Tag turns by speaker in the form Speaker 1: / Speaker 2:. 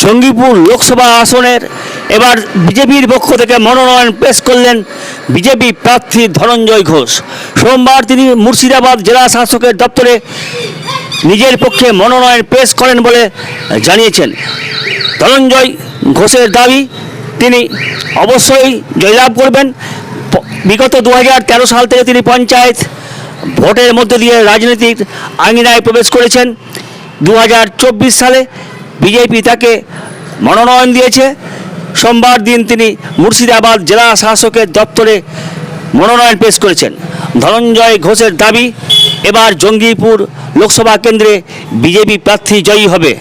Speaker 1: জঙ্গিপুর লোকসভা আসনের। এবার বিজেপির পক্ষ থেকে মনোনয়ন পেশ করলেন বিজেপি প্রার্থী ধনঞ্জয় ঘোষ। সোমবার তিনি মুর্শিদাবাদ জেলা শাসকের দপ্তরে নিজের পক্ষে মনোনয়ন পেশ করেন বলে জানিয়েছেন। ধনঞ্জয় ঘোষের দাবি, তিনি অবশ্যই জয়লাভ করবেন। বিগত দু সাল থেকে তিনি পঞ্চায়েত ভোটের মধ্যে দিয়ে রাজনীতির আঙিনায় প্রবেশ করেছেন। দু হাজার চব্বিশ সালে বিজেপি তাকে মনোনয়ন দিয়েছে। সোমবার দিন তিনি মুর্শিদাবাদ জেলা শাসকের দপ্তরে মনোনয়ন পেশ করেছেন। ধনঞ্জয় ঘোষের দাবি, এবার জঙ্গিপুর লোকসভা কেন্দ্রে বিজেপি প্রার্থী জয়ী হবে।